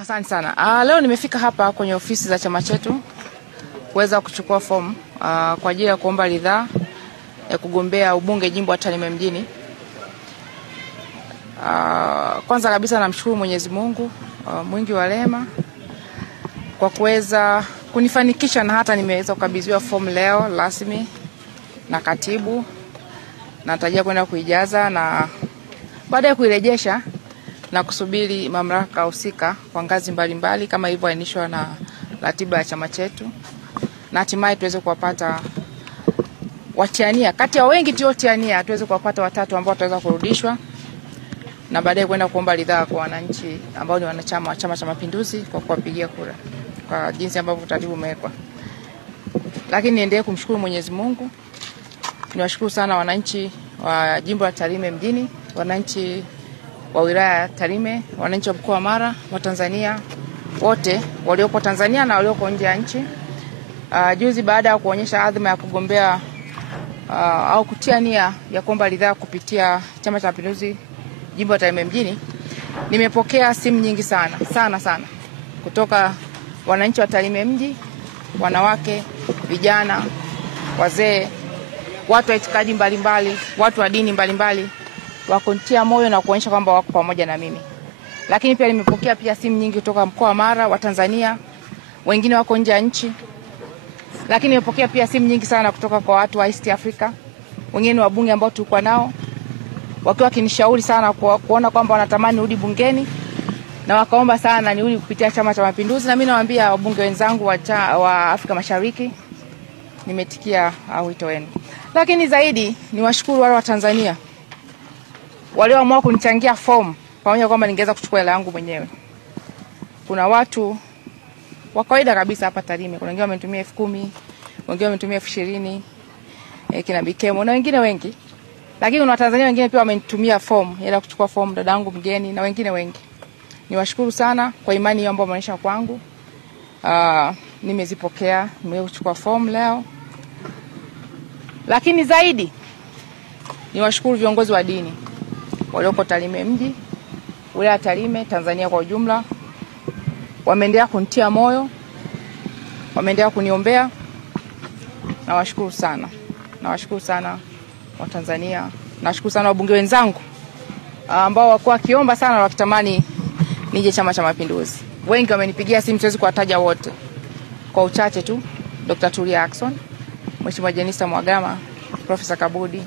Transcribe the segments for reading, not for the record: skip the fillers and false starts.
Asante sana. Leo nimefika hapa kwenye ofisi za chama chetu kuweza kuchukua fomu kwa ajili ya kuomba ridhaa ya kugombea ubunge jimbo la Tarime mjini. Kwanza kabisa namshukuru Mwenyezi Mungu mwingi wa rehema kwa kuweza kunifanikisha na hata nimeweza kukabidhiwa fomu leo rasmi na katibu. Natarajia kwenda kuijaza na baadaye kuirejesha na kusubiri mamlaka husika kwa ngazi mbalimbali kama ilivyoainishwa na ratiba ya chama chetu, na hatimaye tuweze kuwapata watiania kati ya wengi tuliotiania, tuweze kuwapata watatu ambao tutaweza kurudishwa na baadaye kwenda kuomba ridhaa kwa wananchi ambao ni wanachama wa Chama cha Mapinduzi kwa kuwapigia kura kwa jinsi ambavyo utaratibu umewekwa. Lakini niendelee kumshukuru Mwenyezi Mungu. Niwashukuru sana wananchi wa jimbo la Tarime mjini, wananchi wa wilaya ya Tarime, wananchi wa mkoa wa Mara, wa Tanzania wote waliopo Tanzania na walioko nje ya nchi. Juzi baada ya kuonyesha adhima ya kugombea au kutia nia ya kuomba ridhaa kupitia Chama cha Mapinduzi jimbo la Tarime mjini, nimepokea simu nyingi sana kutoka wananchi wa Tarime mji, wanawake, vijana, wazee, watu wa itikadi mbalimbali, watu wa dini mbalimbali, wakunitia moyo na kuonyesha kwamba wako pamoja na mimi. Lakini pia nimepokea pia simu nyingi kutoka mkoa wa Mara, wa Tanzania, wengine wako nje ya nchi. Lakini nimepokea pia simu nyingi sana kutoka kwa watu wa East Africa, wengine wabunge ambao tulikuwa nao, wakiwa kinishauri sana kuona kwamba wanatamani nirudi bungeni na wakaomba sana nirudi kupitia Chama cha Mapinduzi, na mimi nawaambia wabunge wenzangu wa Afrika Mashariki nimetikia wito wenu. Lakini zaidi niwashukuru wale wa Tanzania walioamua kunichangia fomu pamoja kwamba ningeweza kuchukua hela yangu mwenyewe. Kuna watu wa kawaida kabisa hapa Tarime, kuna wengine wamenitumia 10,000, wengine wamenitumia 20,000, kina Bikemo na wengine wengi. Lakini kuna Watanzania wengine pia wamenitumia fomu, hela kuchukua fomu, dadangu mgeni na wengine wengi. Niwashukuru sana kwa imani hiyo ambayo wameonyesha kwangu. Nimezipokea, nimechukua fomu leo. Lakini zaidi niwashukuru viongozi wa dini walioko Tarime mji, wilaya Tarime, Tanzania kwa ujumla. Wameendelea kunitia moyo, wameendelea kuniombea. Nawashukuru sana. Nawashukuru sana wa Tanzania. Nawashukuru sana wabunge wenzangu ambao walikuwa wakiomba sana wakitamani nije Chama cha Mapinduzi. Wengi wamenipigia simu, siwezi kuwataja wote. Kwa uchache tu, Dr. Tulia Ackson, Mheshimiwa Jenista Mhagama, Profesa Kabudi,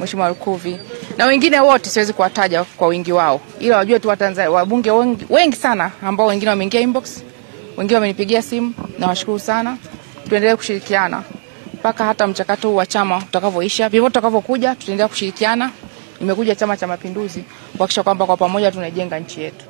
Mheshimiwa Lukuvi na wengine wote siwezi kuwataja kwa wingi wao. Ila wajue tu wabunge wengi sana ambao wengine wameingia inbox, wengine wamenipigia simu. Nawashukuru sana. Tuendelee kushirikiana mpaka hata mchakato wa chama utakavyoisha. Vivyo tutakavyokuja tutaendelea kushirikiana. Nimekuja Chama cha Mapinduzi kuhakikisha kwamba kwa pamoja tunajenga nchi yetu.